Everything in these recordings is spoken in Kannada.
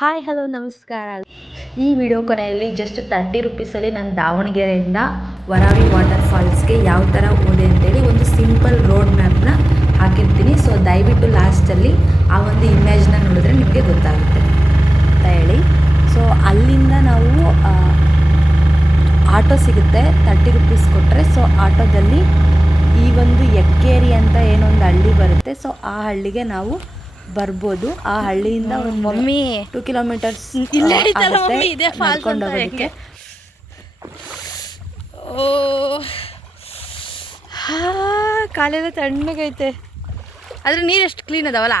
ಹಾಯ್ ಹಲೋ ನಮಸ್ಕಾರ. ಈ ವಿಡಿಯೋ ಕೊನೆಯಲ್ಲಿ ಜಸ್ಟ್ 30 ರುಪೀಸಲ್ಲಿ ನಾನು ದಾವಣಗೆರೆಯಿಂದ ವರಾವಿ ವಾಟರ್ ಫಾಲ್ಸ್ಗೆ ಯಾವ ಥರ ಹೋದೆ ಅಂತೇಳಿ ಒಂದು ಸಿಂಪಲ್ ರೋಡ್ ಮ್ಯಾಪ್ನ ಹಾಕಿರ್ತೀನಿ. ಸೊ ದಯವಿಟ್ಟು ಲಾಸ್ಟಲ್ಲಿ ಆ ಒಂದು ಇಮೇಜ್ನ ನೋಡಿದ್ರೆ ನಿಮಗೆ ಗೊತ್ತಾಗುತ್ತೆ ಅಂತ ಹೇಳಿ. ಸೊ ಅಲ್ಲಿಂದ ನಾವು ಆಟೋ ಸಿಗುತ್ತೆ, 30 ರುಪೀಸ್ ಕೊಟ್ಟರೆ. ಸೊ ಆಟೋದಲ್ಲಿ ಈ ಒಂದು ಎಕ್ಕೇರಿ ಅಂತ ಏನೊಂದು ಹಳ್ಳಿ ಬರುತ್ತೆ, ಸೊ ಆ ಹಳ್ಳಿಗೆ ನಾವು ಬರ್ಬೋದು. ಆ ಹಳ್ಳಿಯಿಂದ ಒಂದು 2 ಕಿಲೋಮೀಟರ್ಸ್ ನಡ್ಕೊಂಡು ಹೋಗೋದಕ್ಕೆ. ಓ ಕಾಲೆಲ್ಲ ತಣ್ಣಗೈತೆ, ಆದರೆ ನೀರು ಎಷ್ಟು ಕ್ಲೀನ್ ಅದಾವಲ್ಲ.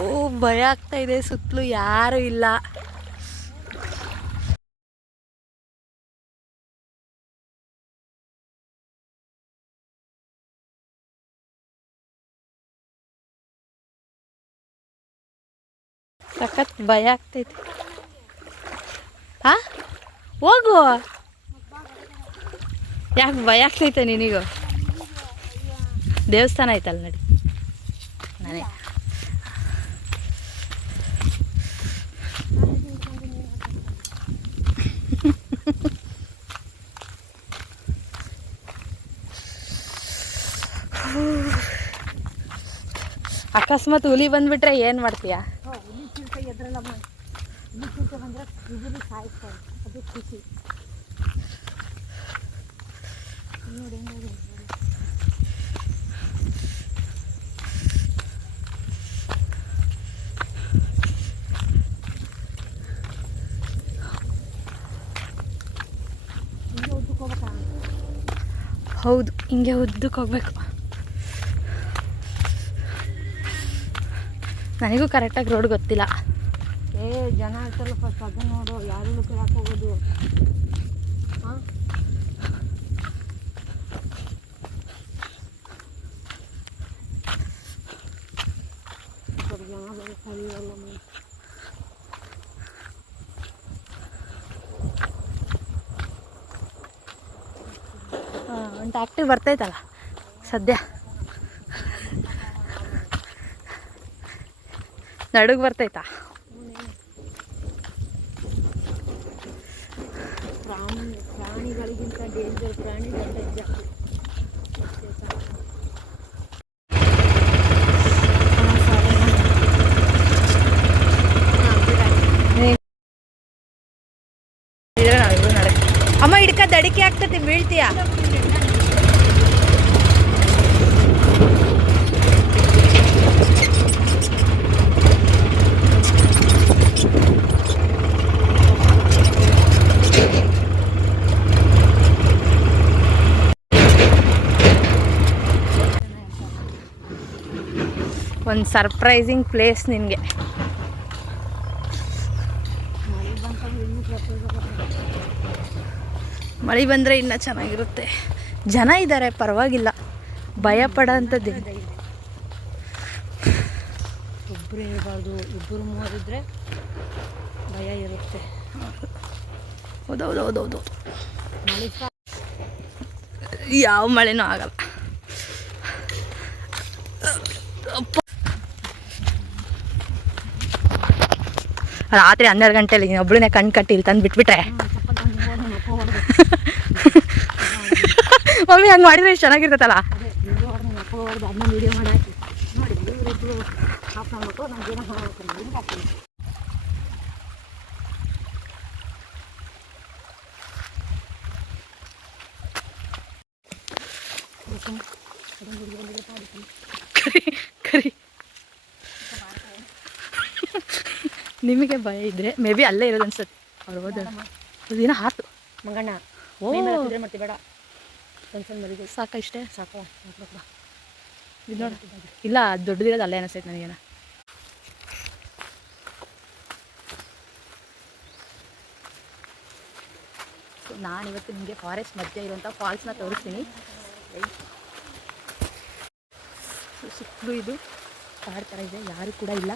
ಓ ಭಯ ಆಗ್ತಾ ಇದೆ, ಸುತ್ತಲೂ ಯಾರು ಇಲ್ಲ. ಸಖತ್ ಭಯ ಆಗ್ತೈತಿ. ಹಾ ಹೋಗು, ಯಾಕೆ ಭಯ ಆಗ್ತೈತೆ ನಿನಗೂ? ದೇವಸ್ಥಾನ ಐತಲ್ಲ ನಡಿ. ನಾನೇ ಅಕಸ್ಮಾತ್ ಹುಲಿ ಬಂದ್ಬಿಟ್ರೆ ಏನು ಮಾಡ್ತೀಯಾ? ಹೌದು, ಹಿಂಗೆ ಉದ್ದಕ್ಕೆ ಹೋಗ್ಬೇಕು. ನನಗೂ ಕರೆಕ್ಟಾಗಿ ರೋಡ್ ಗೊತ್ತಿಲ್ಲ. ಜನ ಇರ್ತಲ್ಲ, ಫಸ್ಟ್ ಅದನ್ನ ನೋಡು, ಯಾರು ಕೇಳಕ್ಕೆ ಹೋಗೋದು. ಹಾಂ ಒಂದು ಟ್ಯಾಕ್ಟ್ರಿ ಬರ್ತೈತಲ್ಲ ಸದ್ಯ, ನಡುಗೆ ಬರ್ತೈತಾ? ಪ್ರಾಣಿಗಳಿಗಿಂತ ಡೇಂಜರ್ ಪ್ರಾಣಿ ಜಾಸ್ತಿ. ಅಮ್ಮ ಹಿಡ್ಕದ್ದು ಅಡಿಕೆ ಆಗ್ತತಿ, ಬೀಳ್ತೀಯ? ಒಂದು ಸರ್ಪ್ರೈಸಿಂಗ್ ಪ್ಲೇಸ್ ನಿನಗೆ. ಮಳೆ ಬಂದರೆ ಇನ್ನೂ ಚೆನ್ನಾಗಿರುತ್ತೆ. ಜನ ಇದ್ದಾರೆ, ಪರವಾಗಿಲ್ಲ, ಭಯ ಪಡೋ ಅಂಥದ್ದು. ಒಬ್ಬರೇ ಇರಬಾರ್ದು, ಇಬ್ಬರು ಮೂವರಿದ್ರೆ ಭಯ ಇರುತ್ತೆ. ಹೌದೌದೌದೌದು, ಯಾವ ಮಳೆನೂ ಆಗಲ್ಲ. ರಾತ್ರಿ 12 ಗಂಟೆಲಿ ಒಬ್ಬಳನ್ನೇ ಕಣ್ಣು ಕಟ್ಟಿ ಇಲ್ಲಿ ತಂದು ಬಿಟ್ಬಿಟ್ರೆ ಮಮ್ಮಿ ಹಂಗೆ ಮಾಡಿದ್ರೆ ಎಷ್ಟು ಚೆನ್ನಾಗಿರ್ತೈತಲ್ಲ. ಕರಿ ನಿಮಗೆ ಭಯ ಇದ್ರೆ ಮೇ ಬಿ ಅಲ್ಲೇ ಇರೋದು ಅನ್ಸುತ್ತೆ. ಅವ್ರು ಹೋದ ದಿನ ಹಾತು ಮಂಗಣ್ಣ. ಓ ಮಾಡ್ತೀವಿ, ಬೇಡ ಸಣ್ಣ ಮರಿಗೆ ಸಾಕ, ಇಷ್ಟೇ ಸಾಕು. ಇದು ನೋಡಿ, ಇಲ್ಲ ದೊಡ್ಡದಿರೋದು ಅಲ್ಲೇ ಅನಿಸ್ತೈತೆ ನನಗೇನ. ಸೊ ನಾನಿವತ್ತು ನಿಮಗೆ ಫಾರೆಸ್ಟ್ ಮಧ್ಯೆ ಇರುವಂಥ ಫಾಲ್ಸ್ನ ತೋರಿಸ್ತೀನಿ. ಸುತ್ತಲೂ ಇದು ಕಾಡು ಥರ ಇದೆ, ಯಾರೂ ಕೂಡ ಇಲ್ಲ.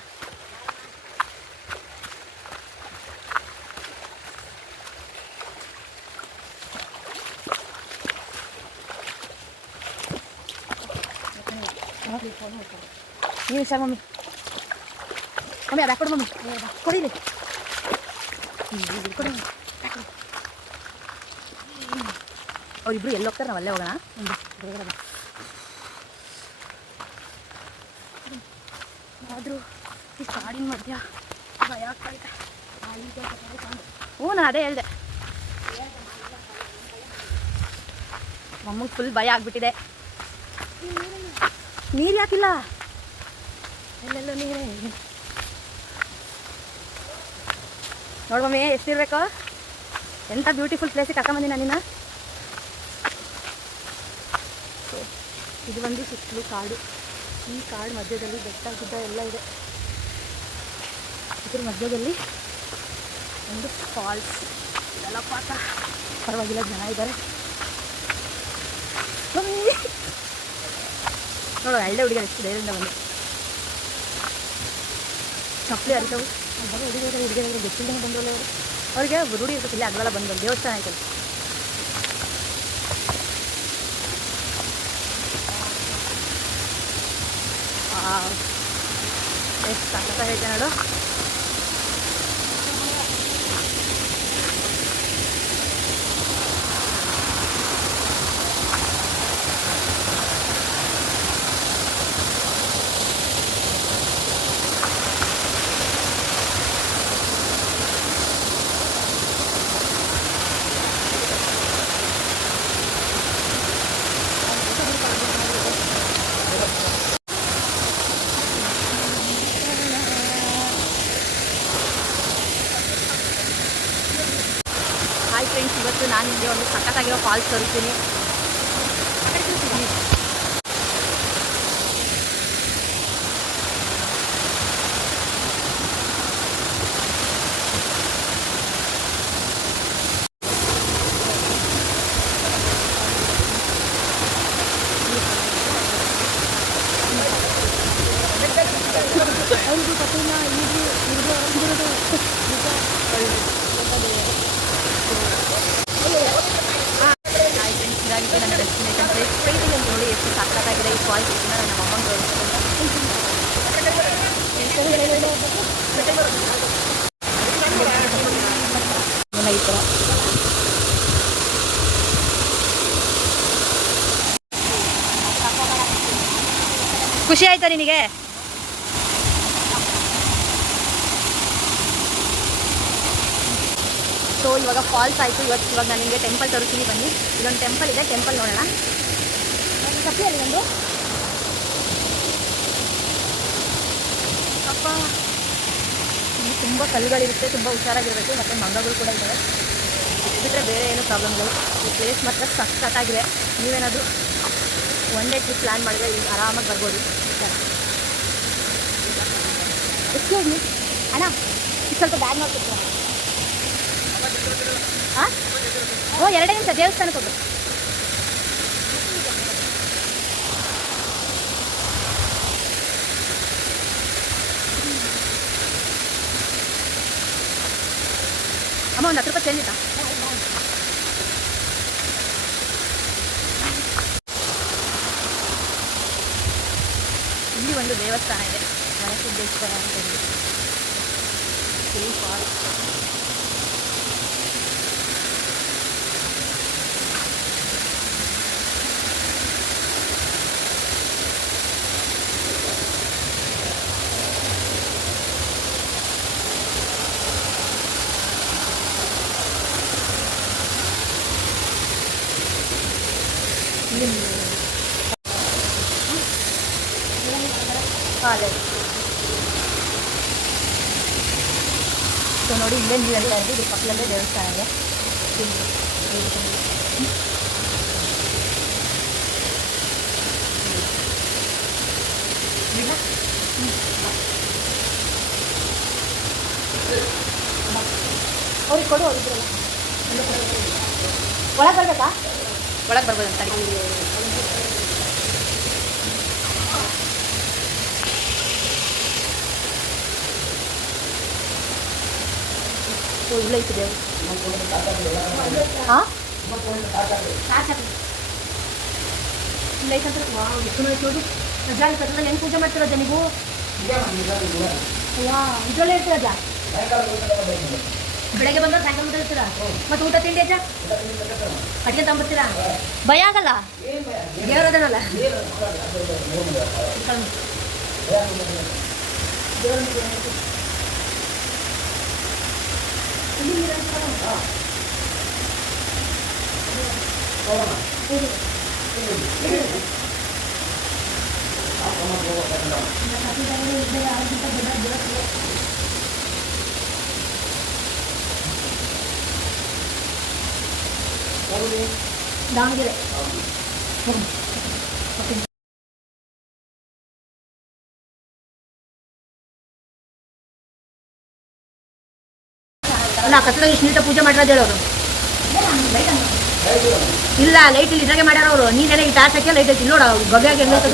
ನೀವು ಹುಷಾರು ಮಮ್ಮಿ. ಮಮ್ಮಿ ಅದು ಹಾಕೊಡು ಮಮ್ಮಿ, ಕೊಡಿಲಿ ಕೊಡಿ. ಅವ್ರಿಬ್ರು ಎಲ್ಲಿ ಹೋಗ್ತಾರೆ, ನಾವು ಅಲ್ಲೇ ಹೋಗೋಣ. ಆದರೂ ಈ ಕಾಡಿನ ಮಧ್ಯ ಭಯ ಆಗ್ತಾಯಿದೆ. ಹ್ಞೂ ನಾನು ಅದೇ ಹೇಳಿದೆ, ಮಮ್ಮಗೆ ಫುಲ್ ಭಯ ಆಗ್ಬಿಟ್ಟಿದೆ. ನೀರು ಯಾಕಿಲ್ಲ, ಎಲ್ಲೆಲ್ಲ ನೀರೇ. ನೋಡು ಮಮ್ಮಿ ಎಷ್ಟಿರ್ಬೇಕು, ಎಂಥ ಬ್ಯೂಟಿಫುಲ್ ಪ್ಲೇಸಿಗೆ ಕರ್ಕೊಂಬಂದಿ ನಾನಿನ್ನ. ಇದು ಬಂದು ಸುತ್ತಲೂ ಕಾಡು. ಈ ಕಾಡು ಮಧ್ಯದಲ್ಲಿ ಬೆಟ್ಟ ಗುಡ್ಡ ಎಲ್ಲ ಇದೆ. ಇದ್ರ ಮಧ್ಯದಲ್ಲಿ ಒಂದು ಫಾಲ್ಸ್. ಜಲಪಾತ, ಪರವಾಗಿಲ್ಲ, ಜನ ಇದ್ದಾರೆ. ನೋಡು ಒಳ್ಳೆ ಹುಡುಗರು ಎಷ್ಟು ಧೈರ್ಯದಿಂದ ಬಂದು ಚಪ್ಪಲಿ ಅರಿತವು. ಹುಡುಗಿಯರು ಗೊತ್ತಿಲ್ಲದೆ ಬಂದವಲ್ಲ ಅವರು. ಅವ್ರಿಗೆ ರೂಢಿ ಇರ್ತದೆ, ಇಲ್ಲ ಅದೆಲ್ಲ ಬಂದವರು. ದೇವಸ್ಥಾನ ಆಯ್ತಲ್ಲ. ಎಷ್ಟು ಸಖತ್ತ ಹೇಳ್ತೆ ನೋಡು. ಹಾಯ್ ಫ್ರೆಂಡ್ಸ್, ಇವತ್ತು ನಾನು ನಿಮಗೆ ಒಂದು ಸಖತ್ತಾಗಿರೋ ಫಾಲ್ಸ್ ತೋರಿಸ್ತೀನಿ. ಇದಾಗಿತ್ತು ನನ್ನ ಡೆಸ್ಟಿನೇಷನ್ ಪ್ಲೇಸ್. ಪೇಂಟಿಂಗ್ ಅಂತ ನೋಡಿ ಎಷ್ಟು ಸಖತ್ತಾಗಿದೆ ಈ ಫಾಲ್ಸ್. ಇದನ್ನ ನನ್ನ ಅಮ್ಮಂಗೆ ಈ ಥರ ಖುಷಿ ಆಯ್ತಾ ನಿನಗೆ? ಸೊ ಇವಾಗ ಫಾಲ್ಸ್ ಆಯಿತು. ಇವಾಗ ನಾನು ನಿಮಗೆ ಟೆಂಪಲ್ ತೋರಿಸ್ತೀನಿ, ಬನ್ನಿ. ಇಲ್ಲೊಂದು ಟೆಂಪಲ್ ಇದೆ, ಟೆಂಪಲ್ ನೋಡೋಣ. ಕಪ್ಪಲ್ಲಿ ಒಂದು ಅಪ್ಪ, ಇಲ್ಲಿ ತುಂಬ ಕಲ್ಲುಗಳಿರುತ್ತೆ, ತುಂಬ ಹುಷಾರಾಗಿರಬೇಕು. ಮತ್ತು ಮಂಗಗಳು ಕೂಡ ಇದ್ದಾವೆ. ಬಿಟ್ಟರೆ ಬೇರೆ ಏನೂ ಪ್ರಾಬ್ಲಮ್ ಇಲ್ಲ. ಈ ಪ್ಲೇಸ್ ಮಾತ್ರ ಸಖತ್ತಾಗಿದೆ. ನೀವೇನಾದರೂ ಒನ್ ಡೇ ಟ್ರಿಪ್ ಪ್ಲ್ಯಾನ್ ಮಾಡಿದ್ರೆ ಇಲ್ಲಿ ಆರಾಮಾಗಿ ಬರ್ಬೋದು. ಎಕ್ಸ್ಕ್ಯೂಸ್ ಮೀ ಅಣ್ಣ, ಇದು ಸ್ವಲ್ಪ ಬ್ಯಾಗ್ ಮಾಡ್ಕೊಡ್ತೀರಾ? ಹಾಂ, ಓ 2 ನಿಮಿಷ, ದೇವಸ್ಥಾನಕ್ಕೆ ಹೋಗ್ಬೇಕು. ಅಮ್ಮ ಒಂದು 10 ರೂಪಾಯಿ ಚೇಂಜ್ ಇತ್ತಾ? ಇಲ್ಲಿ ಒಂದು ದೇವಸ್ಥಾನ ಇದೆ, ವನಸಿದ್ದೇಶ್ವರ ಅಂತ ಹೇಳಿ. Falls college. ಸೊ ನೋಡಿ, ಇಲ್ಲೇ ನೀವು ಹೇಳ್ತಾ ಇದ್ದು, ಇದ್ರ ಪಕ್ಕದಲ್ಲೇ ದೇವಸ್ಥಾನ ಇದೆ. ಅವ್ರಿಗೆ ಕೊಡು, ಅವ್ರಿದ್ರಲ್ಲ ಒಳಗೆ ಬರ್ಬೇಕಾ? ಒಳಗೆ ಬರ್ಬೋದು ಅಂತ. ಸೊ ಇಲ್ಲ ಐತೆ ದೇವರು. ಹಾಂ, ಇಲ್ಲ ಐತಂದ್ರೆ ಎಷ್ಟು ನೋಡಿ. ಅಜ್ಜ ಈ ಕತ್ತಲಲ್ಲಿ ಹೆಂಗೆ ಪೂಜೆ ಮಾಡ್ತೀರ ಅಜ್ಜ ನೀವು? ವಾ ಇದರಲ್ಲೇ ಇರ್ತೀರ ಅಜ್ಜ? ಬೆಳಗ್ಗೆ ಬಂದ್ರೆ ಸಾಯಂಕಾಲ ಊಟ ಇರ್ತೀರಾ? ಮತ್ತು ಊಟ ತಿಂಡಿ ಅಜ್ಜ ಕಟ್ಟಿಗೆ ತಗೊಂಬರ್ತೀರಾ? ಭಯ ಆಗಲ್ಲ? ದೇವರದನಲ್ಲ ದಾವಣಗೆರೆ. ಅಲ್ಲ ಕತ್ತಲಾಗ ಇಷ್ಟು ನೀಟಾಗಿ ಪೂಜೆ ಮಾಡಿರೋದು ಹೇಳೋರು. ಇಲ್ಲ ಲೈಟ್ ಇಲ್ಲಿ ಇದ್ರಾಗೆ ಮಾಡ್ಯಾರ ಅವರು. ನೀನೆಲ್ಲ ಈ ಟಾರ್ಚ್ ಹಾಕಿ ಲೈಟ್ ಐತಿ ನೋಡ ಗಬ್ಯಾಗ ಹೆಂಗೈತೆ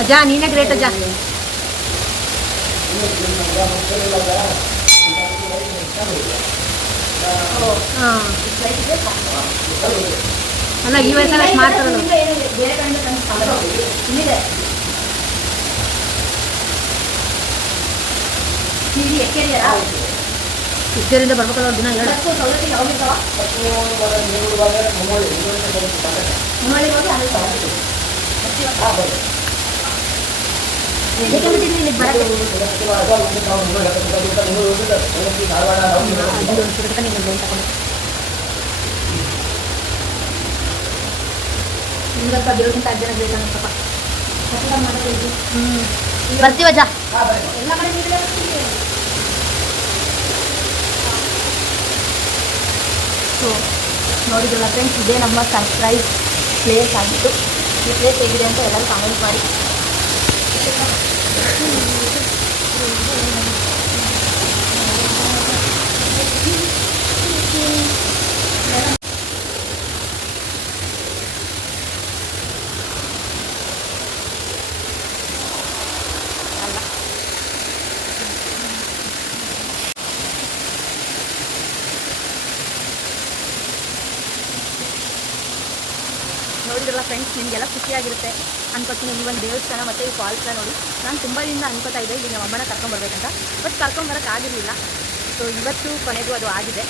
ಅಜ್ಜ. ನೀನೇ ಗ್ರೇಟ್ ಅಜ್ಜ. ಹಾಂ ಅಲ್ಲ ಈ ವಯಸ್ಸೆಲ್ಲ ಅಷ್ಟು ಮಾಡ್ತಾರಲ್ಲ. ಇಷ್ಟರಿಂದ ಬರ್ಬೇಕಲ್ಲ ಅವ್ರ ದಿನ ಹೇಳ. ಬರ್ತೀವಜ್ಜ ಎಲ್ಲ ಸೊ ನೋಡಿದ್ರಲ್ಲ ಫ್ರೆಂಡ್ಸ್, ಇದೇ ನಮ್ಮ ಸರ್ಪ್ರೈಸ್ ಪ್ಲೇಸ್ ಆಗಿತ್ತು. ಈ ಪ್ಲೇಸ್ ಹೇಗಿದೆ ಅಂತ ಎಲ್ಲರೂ ಕಾಮೆಂಟ್ ಮಾಡಿ. ನೋಡಿದ್ರಲ್ಲ ಫ್ರೆಂಡ್ಸ್, ನಿಮಗೆಲ್ಲ ಖುಷಿಯಾಗಿರುತ್ತೆ ಅನ್ಕೋತೀನಿ. ಈ ಒಂದು ದೇವಸ್ಥಾನ ಮತ್ತು ಈ ಫಾಲ್ಸ್ನ ನೋಡಿ ನಾನು ತುಂಬ ದಿನ ಅನ್ಕೋತಾ ಇದ್ದೆ ಇಲ್ಲಿ ನಮ್ಮ ಅಮ್ಮನ ಕರ್ಕೊಂಬರ್ಬೇಕಂತ. ಬಟ್ ಕರ್ಕೊಂಬರೋಕ್ಕಾಗಿರಲಿಲ್ಲ. ಸೊ ಇವತ್ತು ಕೊನೆಗೂ ಅದು ಆಗಿದೆ.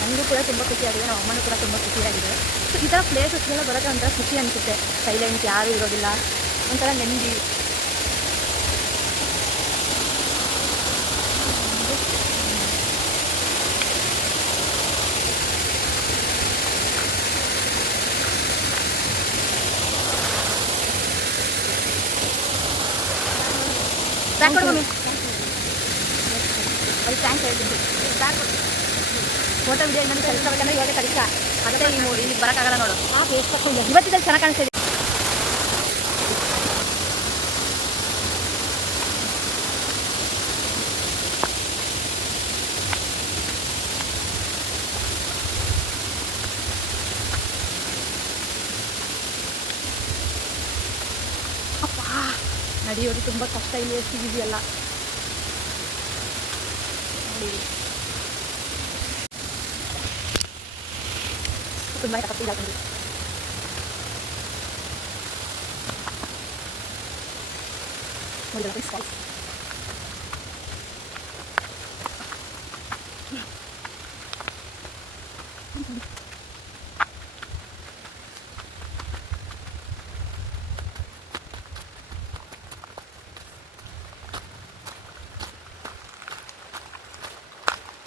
ನನಗೂ ಕೂಡ ತುಂಬ ಖುಷಿಯಾಗಿದೆ, ನಮ್ಮ ಅಮ್ಮನೂ ಕೂಡ ತುಂಬ ಖುಷಿಯಾಗಿದೆ. ಸೊ ಈ ಥರ ಪ್ಲೇಸಸ್ಗೆಲ್ಲ ಬರೋಕ್ಕೆ ಒಂಥರ ಖುಷಿ ಅನಿಸುತ್ತೆ. ಸೈಲೆಂಟ್, ಯಾರೂ ಇರೋದಿಲ್ಲ, ಒಂಥರ ನೆಮ್ಮದಿ. ಬ್ಯಾಕ್ ಕೊಡು ಮಮ್ಮಿ. ಅದು ಥ್ಯಾಂಕ್ಸ್ ಹೇಳ್ತೀನಿ. ಬ್ಯಾಕ್ ಕೊಡು. ಫೋಟೋ ವಿಡಿಯೋ ಇನ್ನೊಂದು ಕಳಿಸ್ಬೇಕಂದ್ರೆ ಇವಾಗ ಕಳಿಸ. ಅದೇ ಇಲ್ಲಿ ಬರೋಕ್ಕಾಗಲ್ಲ ನೋಡು. ಇವತ್ತಿದಲ್ಲಿ ಚೆನ್ನಾಗಿ ಕಾಣಿಸ್ತಾ ಇದೆ. ನಡೆಯೋದು ತುಂಬ ಕಷ್ಟ ಇಲ್ಲಿ ಸಿಗಿದೆಯಲ್ಲ ನೋಡಿ. ತುಂಬ ಕಷ್ಟ ಇಲ್ಲ ನೋಡಿ.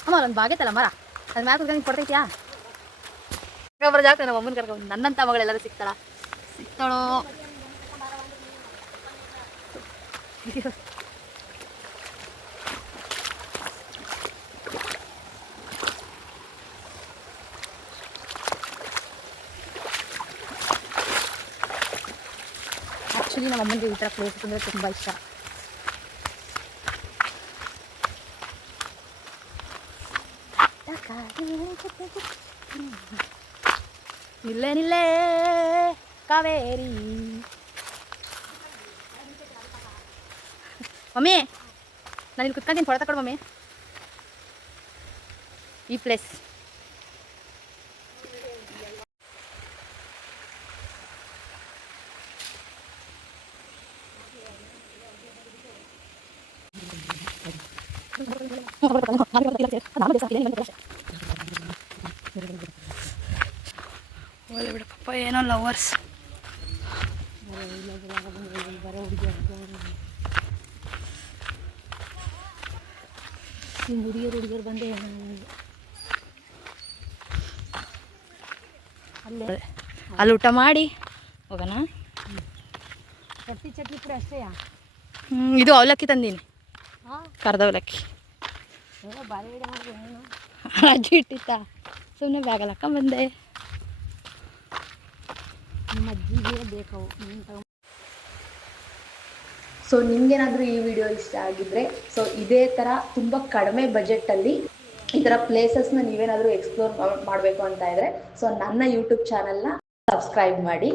ಅಮ್ಮ ಒಂದು ಬಾಗೈತಲ್ಲ ಮರ, ಅದು ಮ್ಯಾಲೆ ಕುತ್ಕೊಂಡು ಕೊಡ್ತೈತಿಯಾ? ಬರೋ ಜಾಗ ನಮ್ಮ ಅಮ್ಮನ ಕರ್ಕೊಂಡು. ನನ್ನಂಥ ಮಗಳೆಲ್ಲರೂ ಸಿಗ್ತಾಳೋ ಆ್ಯಕ್ಚುಲಿ ನಮ್ಮ ಅಮ್ಮನಿಗೆ ಈ ಥರ ಪ್ಲೇಸಸ್ ಅಂದರೆ ತುಂಬ ಇಷ್ಟ. ನಿಲ್ಲೇ ನಿಲ್ಲೇ ಕಾವೇರಿ. ಮಮ್ಮಿ ನಾನು ಇಲ್ಲಿ ಕುತ್ಕೊಂತೀನಿ, ಫೋಟೋ ತಗೊಡು ಮಮ್ಮಿ. ಈ ಪ್ಲೇಸ್ ಒಳ್ಳೆ ಬಿಡಪ್ಪ ಏನೋ ಲವರ್ಸ್. ಹುಡುಗಿಯರು ಬಂದೆ ಅಲ್ಲಿ ಊಟ ಮಾಡಿ ಹೋಗೋಣ. ಚಟ್ನಿ ಪುಡಿ ಅಷ್ಟೇ. ಇದು ಅವಲಕ್ಕಿ ತಂದೀನಿ, ಕರ್ದ ಅವಲಕ್ಕಿ. ಅಜ್ಜಿ ಇಟ್ಟಿತ್ತ, ಸುಮ್ಮನೆ ಬ್ಯಾಗಲ್ಲಿ ಹಾಕೊಂಬಂದೆ. ನಿಮ್ಮ ಅಜ್ಜಿಗೆ ಬೇಕವು. ಸೊ ನಿಮಗೇನಾದರೂ ಈ ವಿಡಿಯೋ ಇಷ್ಟ ಆಗಿದ್ದರೆ, ಸೊ ಇದೇ ಥರ ತುಂಬ ಕಡಿಮೆ ಬಜೆಟಲ್ಲಿ ಈ ಥರ ಪ್ಲೇಸಸ್ನ ನೀವೇನಾದರೂ ಎಕ್ಸ್ಪ್ಲೋರ್ ಮಾಡಬೇಕು ಅಂತ ಇದ್ದರೆ, ಸೊ ನನ್ನ ಯೂಟ್ಯೂಬ್ ಚಾನಲ್ನ ಸಬ್ಸ್ಕ್ರೈಬ್ ಮಾಡಿ.